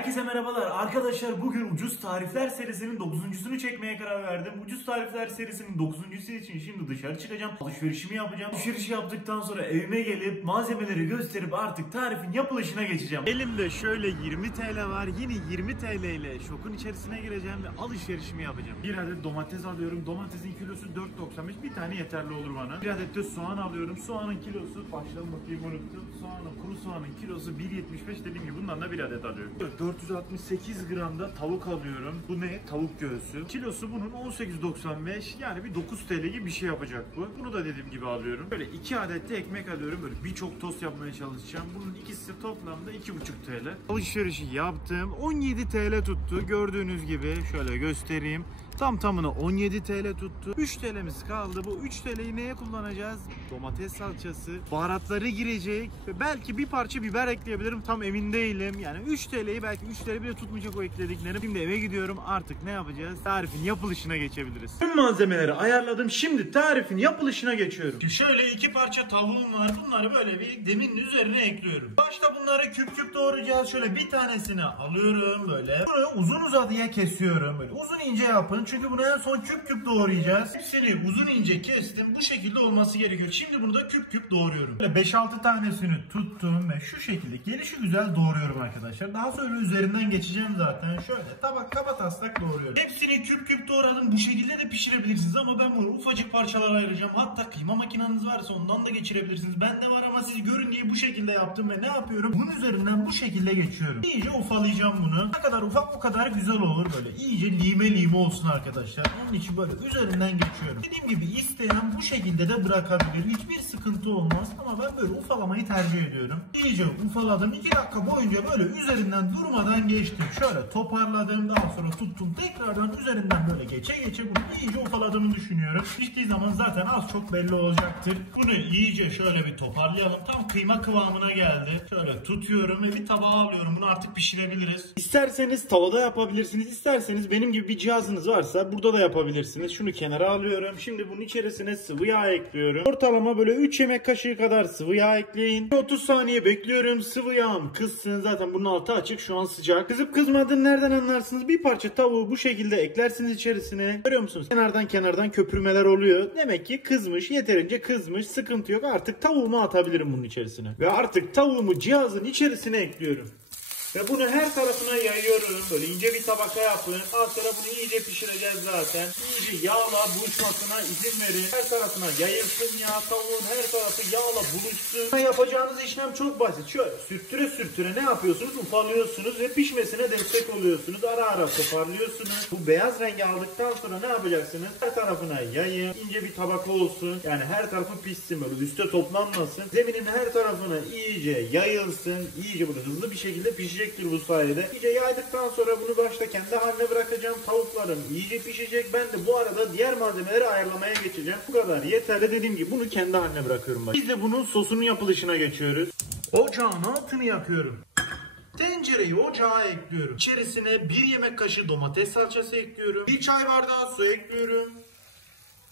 Herkese merhabalar arkadaşlar, bugün ucuz tarifler serisinin 9.'sunu çekmeye karar verdim. Ucuz tarifler serisinin 9.'su için şimdi dışarı çıkacağım, alışverişimi yapacağım. Alışverişi yaptıktan sonra evime gelip malzemeleri gösterip artık tarifin yapılışına geçeceğim. Elimde şöyle 20 TL var, yine 20 TL ile şokun içerisine gireceğim ve alışverişimi yapacağım. Bir adet domates alıyorum, domatesin kilosu 4.95, bir tane yeterli olur bana. Bir adet de soğan alıyorum, soğanın kilosu, başlayalım bakayım, unuttum. Kuru soğanın kilosu 1.75, dediğim gibi bundan da bir adet alıyorum. 468 gramda tavuk alıyorum. Bu ne? Tavuk göğsü. Kilosu bunun 18.95, yani bir 9 TL gibi bir şey yapacak bu. Bunu da dediğim gibi alıyorum. Böyle 2 adet de ekmek alıyorum. Böyle birçok tost yapmaya çalışacağım. Bunun ikisi toplamda 2.5 TL. Alışverişi yaptım. 17 TL tuttu. Gördüğünüz gibi şöyle göstereyim. Tam tamına 17 TL tuttu. 3 TL'miz kaldı. Bu 3 TL'yi neye kullanacağız? Domates salçası, baharatları girecek ve belki bir parça biber ekleyebilirim. Tam emin değilim. Yani 3 TL'yi belki 3 TL bile tutmayacak o eklediklerim. Şimdi eve gidiyorum. Artık ne yapacağız? Tarifin yapılışına geçebiliriz. Tüm malzemeleri ayarladım. Şimdi tarifin yapılışına geçiyorum. Şöyle 2 parça tavuğum var. Bunları böyle bir deminin üzerine ekliyorum. Başta bunları küp küp doğrayacağız. Şöyle bir tanesini alıyorum böyle. Bunu uzun uzadıya kesiyorum. Böyle uzun ince yapın. Çünkü bunu en son küp küp doğrayacağız. Hepsini uzun ince kestim. Bu şekilde olması gerekiyor. Şimdi bunu da küp küp doğruyorum. Böyle 5-6 tanesini tuttum ve şu şekilde gelişigüzel doğruyorum arkadaşlar. Daha sonra üzerinden geçeceğim zaten. Şöyle tabak kabataslak doğruyorum. Hepsini küp küp doğradım. Bu şekilde de pişirebilirsiniz ama ben bunu ufacık parçalara ayıracağım. Hatta kıyma makineniz varsa ondan da geçirebilirsiniz. Bende var ama siz görün diye bu şekilde yaptım ve ne yapıyorum? Bunun üzerinden bu şekilde geçiyorum. İyice ufalayacağım bunu. Ne kadar ufak o kadar güzel olur. Böyle iyice lime lime olsun arkadaşlar. Onun için böyle üzerinden geçiyorum. Dediğim gibi isteyen bu şekilde de bırakabilir. Hiçbir sıkıntı olmaz ama ben böyle ufalamayı tercih ediyorum. İyice ufaladım. 2 dakika boyunca böyle üzerinden durmadan geçtim. Şöyle toparladım. Daha sonra tuttum. Tekrardan üzerinden böyle geçe geçe bunu iyice ufaladığımı düşünüyorum. Piştiği zaman zaten az çok belli olacaktır. Bunu iyice şöyle bir toparlayalım. Tam kıyma kıvamına geldi. Şöyle tutuyorum ve bir tabağa alıyorum. Bunu artık pişirebiliriz. İsterseniz tavada yapabilirsiniz. İsterseniz benim gibi bir cihazınız varsa burada da yapabilirsiniz. Şunu kenara alıyorum. Şimdi bunun içerisine sıvı yağ ekliyorum. Ortalama böyle 3 yemek kaşığı kadar sıvı yağ ekleyin. 30 saniye bekliyorum. Sıvı yağım kızsın. Zaten bunun altı açık. Şu an sıcak. Kızıp kızmadığını nereden anlarsınız? Bir parça tavuğu bu şekilde eklersiniz içerisine. Görüyor musunuz? Kenardan köpürmeler oluyor. Demek ki kızmış. Yeterince kızmış. Sıkıntı yok. Artık tavuğumu atabilirim bunun içerisine. Ve artık tavuğumu cihazın içerisine ekliyorum. Ve bunu her tarafına yayıyorum. Böyle ince bir tabaka yapın. Daha sonra bunu iyice pişireceğiz zaten. İyice yağla buluşmasına izin verin. Her tarafına yayılsın ya. Tavuğun her tarafı yağla buluşsun. Yapacağınız işlem çok basit. Şöyle sürtüre ne yapıyorsunuz? Ufalıyorsunuz ve pişmesine destek oluyorsunuz. Ara ara toparlıyorsunuz. Bu beyaz rengi aldıktan sonra ne yapacaksınız? Her tarafına yayın. İnce bir tabaka olsun. Yani her tarafı pişsin. Böyle üstte toplanmasın. Zeminin her tarafına iyice yayılsın. İyice böyle hızlı bir şekilde pişecektir bu sayede. İyice yaydıktan sonra bunu başta kendi haline bırakacağım. Tavuklarım iyice pişecek. Ben de bu arada diğer malzemeleri ayarlamaya geçeceğim. Bu kadar yeterli, dediğim gibi bunu kendi haline bırakıyorum. Biz de bunun sosunun yapılışına geçiyoruz. Ocağın altını yakıyorum. Tencereyi ocağa ekliyorum. İçerisine 1 yemek kaşığı domates salçası ekliyorum. 1 çay bardağı su ekliyorum.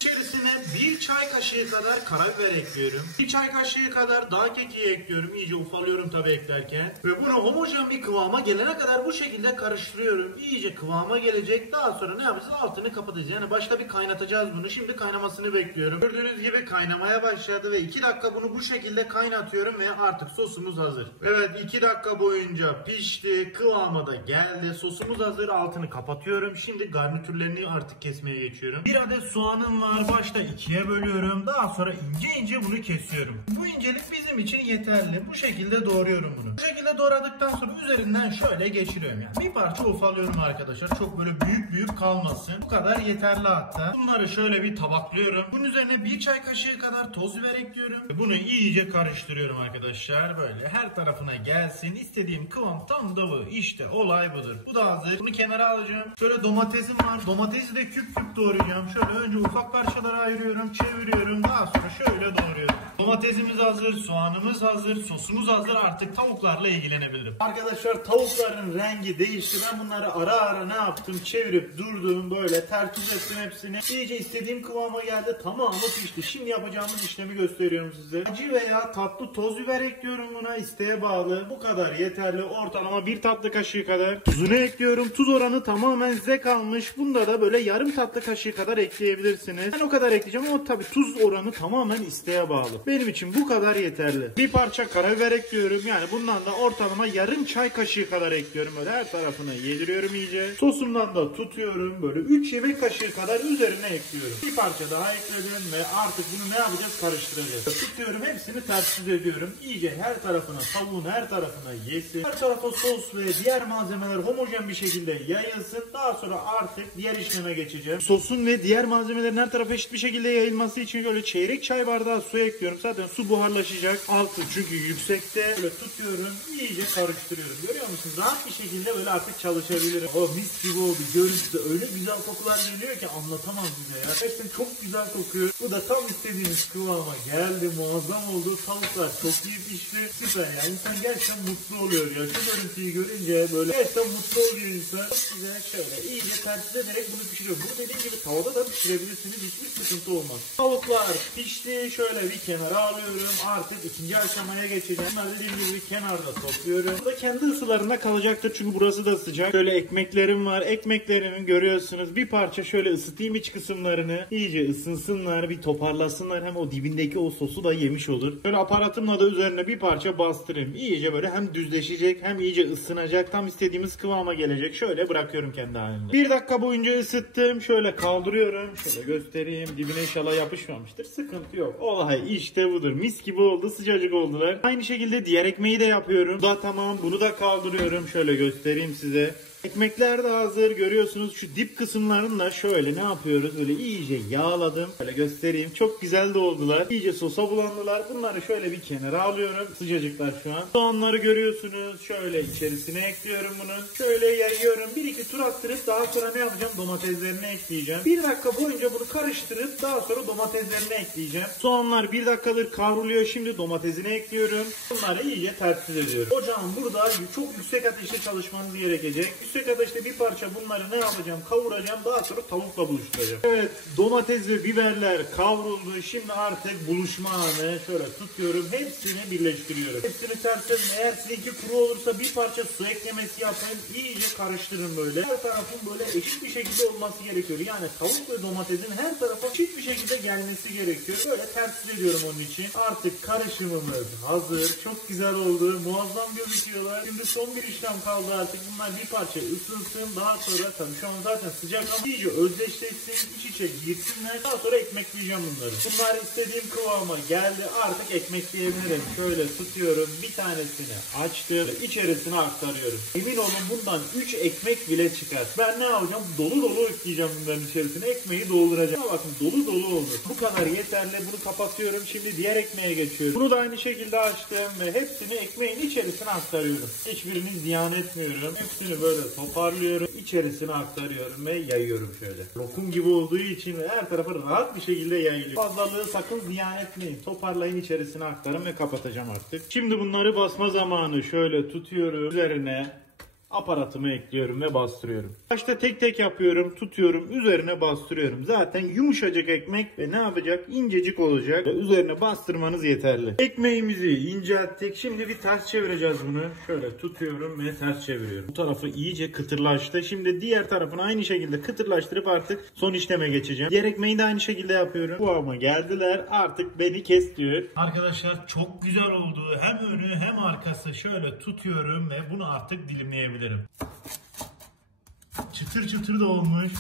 İçerisine 1 çay kaşığı kadar karabiber ekliyorum. 1 çay kaşığı kadar dağ kekiği ekliyorum. İyice ufalıyorum tabi eklerken. Ve bunu homojen bir kıvama gelene kadar bu şekilde karıştırıyorum. İyice kıvama gelecek. Daha sonra ne yapacağız? Altını kapatacağız. Yani başta bir kaynatacağız bunu. Şimdi kaynamasını bekliyorum. Gördüğünüz gibi kaynamaya başladı ve 2 dakika bunu bu şekilde kaynatıyorum ve artık sosumuz hazır. Evet, 2 dakika boyunca pişti. Kıvama da geldi. Sosumuz hazır. Altını kapatıyorum. Şimdi garnitürlerini artık kesmeye geçiyorum. 1 adet soğanım var. Başta 2'ye bölüyorum. Daha sonra ince ince bunu kesiyorum. Bu incelik bizim için yeterli. Bu şekilde doğruyorum bunu. Bu şekilde doğradıktan sonra üzerinden şöyle geçiriyorum yani. Bir parça ufalıyorum arkadaşlar. Çok böyle büyük kalmasın. Bu kadar yeterli hatta. Bunları şöyle bir tabaklıyorum. Bunun üzerine 1 çay kaşığı kadar toz biber ekliyorum. Bunu iyice karıştırıyorum arkadaşlar. Böyle her tarafına gelsin. İstediğim kıvam tam da bu. İşte olay budur. Bu da hazır. Bunu kenara alacağım. Şöyle domatesim var. Domatesi de küp küp doğrayacağım. Şöyle önce ufak parçalara ayırıyorum. kaydırıyorum, çeviriyorum. Daha sonra şöyle doğruyorum. Domatesimiz hazır, soğanımız hazır, sosumuz hazır. Artık tavuklarla ilgilenebilirim. Arkadaşlar tavukların rengi değişti. Ben bunları ara ara ne yaptım? Çevirip durdum, böyle tertip ettim hepsini. İyice istediğim kıvama geldi. Tamamı pişti. Şimdi yapacağımız işlemi gösteriyorum size. Acı veya tatlı toz biber ekliyorum buna, isteğe bağlı. Bu kadar yeterli. Ortalama 1 tatlı kaşığı kadar. Tuzunu ekliyorum. Tuz oranı tamamen size kalmış. Bunda da böyle yarım tatlı kaşığı kadar ekleyebilirsiniz. Ben o kadar ekleyeceğim ama tabii tuz oranı tamamen isteğe bağlı. Benim için bu kadar yeterli. Bir parça karabiber ekliyorum. Yani bundan da ortalama yarım çay kaşığı kadar ekliyorum. Böyle her tarafına yediriyorum iyice. Sosumdan da tutuyorum. Böyle 3 yemek kaşığı kadar üzerine ekliyorum. Bir parça daha ekledim ve artık bunu ne yapacağız? Karıştıracağız. Tutuyorum, hepsini ters yüz ediyorum. İyice her tarafına, tavuğun her tarafına yesin. Her tarafa sos ve diğer malzemeler homojen bir şekilde yayılsın. Daha sonra artık diğer işleme geçeceğim. Sosun ve diğer malzemelerin her tarafa eşit bir şekilde yayılması için böyle çeyrek çay bardağı su ekliyorum. Zaten su buharlaşacak. Altı çünkü yüksekte. Böyle tutuyorum, iyice karıştırıyorum. Görüyor musunuz? Rahat bir şekilde böyle artık çalışabilirim. O mis gibi oldu. Görüntüsü öyle güzel kokular geliyor ki anlatamam size ya. Gerçekten çok güzel kokuyor. Bu da tam istediğimiz kıvama geldi. Muazzam oldu. Tavuklar çok iyi pişti. Süper ya. İnsan gerçekten mutlu oluyor ya. Şu görüntüyü görünce böyle gerçekten mutlu oluyor insan. Çok güzel şöyle iyice tertip ederek bunu pişiriyorum. Bunu dediğim gibi tavada da pişirebilirsiniz. Hiçbir sıkıntı olmaz. Tavuklar pişti. Şöyle bir kenara alıyorum. Artık ikinci aşamaya geçeceğim. Bunları dediğim gibi kenarda topluyorum. Bu da kendi ısılarında kalacaktır. Çünkü burası da sıcak. Şöyle ekmeklerim var. Ekmeklerimin görüyorsunuz. Bir parça şöyle ısıtayım iç kısımlarını. İyice ısınsınlar. Bir toparlasınlar. Hem o dibindeki o sosu da yemiş olur. Böyle aparatımla da üzerine bir parça bastırayım. İyice böyle hem düzleşecek hem iyice ısınacak. Tam istediğimiz kıvama gelecek. Şöyle bırakıyorum kendi halinde. 1 dakika boyunca ısıttım. Şöyle kaldırıyorum. Şöyle göstereyim. Dibine inşallah yapışmamıştır. Sıkıntı yok. Olay işte budur. Mis gibi oldu. Sıcacık oldular. Aynı şekilde diğer ekmeği de yapıyorum. Bu da tamam. Bunu da kaldırıyorum. Şöyle göstereyim size. Ekmekler de hazır. Görüyorsunuz şu dip kısımlarını da şöyle ne yapıyoruz? Öyle iyice yağladım. Şöyle göstereyim. Çok güzel de oldular. İyice sosa bulandılar. Bunları şöyle bir kenara alıyorum. Sıcacıklar şu an. Soğanları görüyorsunuz. Şöyle içerisine ekliyorum bunun. Şöyle yayıyorum. 1-2 tur attırıp daha sonra ne yapacağım? Domateslerini ekleyeceğim. 1 dakika boyunca bunu karıştırıp daha sonra domateslerini ekleyeceğim. Soğanlar 1 dakikadır kavruluyor. Şimdi domatesini ekliyorum. Bunları iyice ters ediyorum. Ocağım burada çok yüksek ateşte çalışmanız gerekecek. Yüksek ateşte bir parça bunları ne yapacağım? Kavuracağım. Daha sonra tavukla buluşturacağım. Evet, domates ve biberler kavruldu. Şimdi artık buluşma anı. Şöyle tutuyorum. Hepsini birleştiriyorum. Hepsini ters edin. Eğer sizinki kuru olursa bir parça su eklemesi yapın. İyice karıştırın böyle. Her tarafın böyle eşit bir şekilde olması gerekiyor. Yani tavuk ve domatesin her tarafa eşit bir şekilde gelmesi gerekiyor. Böyle ters ediyorum onun için. Artık karışımımız hazır. Çok güzel oldu. Muazzam gözüküyorlar. Şimdi son bir işlem kaldı artık. Bunlar bir parça ısınsın. Daha sonra tabii şu an zaten sıcak ama iyice özdeşleşsin. İç içe girsinler. Daha sonra ekmekleyeceğim bunları. Bunlar istediğim kıvama geldi. Artık ekmekleyebilirim. Şöyle tutuyorum. Bir tanesini açtım. İçerisine aktarıyorum. Emin olun bundan 3 ekmek bile çıkar. Ben ne yapacağım? Dolu dolu ekleyeceğim bunların içerisine. Ekmeği dolduracağım. Ama bakın dolu dolu oldu. Bu kadar yeterli. Bunu kapatıyorum. Şimdi diğer ekmeğe geçiyorum. Bunu da aynı şekilde açtım ve hepsini ekmeğin içerisine aktarıyorum. Hiçbirini ziyan etmiyorum. Hepsini böyle toparlıyorum. İçerisine aktarıyorum ve yayıyorum şöyle. Lokum gibi olduğu için ve her tarafa rahat bir şekilde yayılıyor. Fazlalığı sakın ziyan etmeyin. Toparlayın, içerisine aktarın ve kapatacağım artık. Şimdi bunları basma zamanı. Şöyle tutuyorum. Üzerine aparatımı ekliyorum ve bastırıyorum. Başta tek tek yapıyorum, tutuyorum, üzerine bastırıyorum. Zaten yumuşacık ekmek ve ne yapacak? İncecik olacak ve üzerine bastırmanız yeterli. Ekmeğimizi incelttik. Şimdi bir ters çevireceğiz bunu. Şöyle tutuyorum ve ters çeviriyorum. Bu tarafı iyice kıtırlaştı. Şimdi diğer tarafını aynı şekilde kıtırlaştırıp artık son işleme geçeceğim. Diğer ekmeği de aynı şekilde yapıyorum. Bu ama geldiler. Artık beni kes diyor. Arkadaşlar çok güzel oldu. Hem önü hem arkası şöyle tutuyorum ve bunu artık dilimleyebilirim. Çıtır çıtır da olmuş.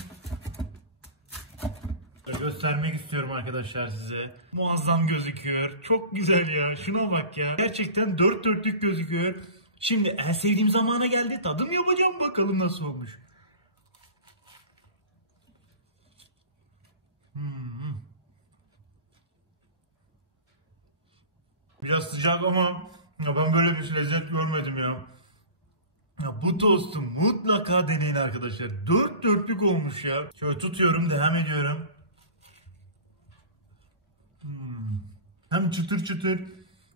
Göstermek istiyorum arkadaşlar size. Muazzam gözüküyor. Çok güzel ya. Şuna bak ya. Gerçekten dört dörtlük gözüküyor. Şimdi en sevdiğim zamana geldi. Tadım yapacağım. Bakalım nasıl olmuş. Biraz sıcak ama ya ben böyle bir lezzet görmedim ya. Ya bu tostu mutlaka deneyin arkadaşlar. Dört dörtlük olmuş ya. Şöyle tutuyorum, devam ediyorum. Hem çıtır çıtır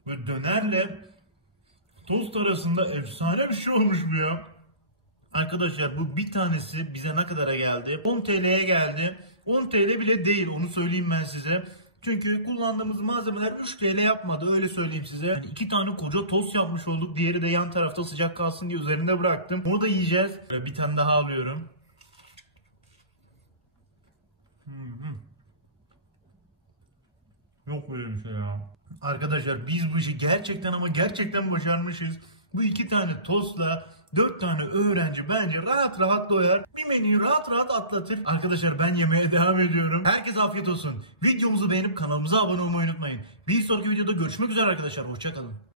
ve dönerle tost arasında efsane bir şey olmuş bu ya. Arkadaşlar bu bir tanesi bize ne kadara geldi? 10 TL'ye geldi. 10 TL bile değil, onu söyleyeyim ben size. Çünkü kullandığımız malzemeler 3 TL yapmadı, öyle söyleyeyim size. Yani 2 tane koca tost yapmış olduk. Diğeri de yan tarafta sıcak kalsın diye üzerinde bıraktım. Onu da yiyeceğiz. Bir tane daha alıyorum. Yok böyle bir şey ya. Arkadaşlar biz bu işi gerçekten ama gerçekten başarmışız. Bu 2 tane tostla 4 tane öğrenci bence rahat rahat doyar. Bir menüyü rahat rahat atlatır. Arkadaşlar ben yemeğe devam ediyorum. Herkese afiyet olsun. Videomuzu beğenip kanalımıza abone olmayı unutmayın. Bir sonraki videoda görüşmek üzere arkadaşlar. Hoşçakalın.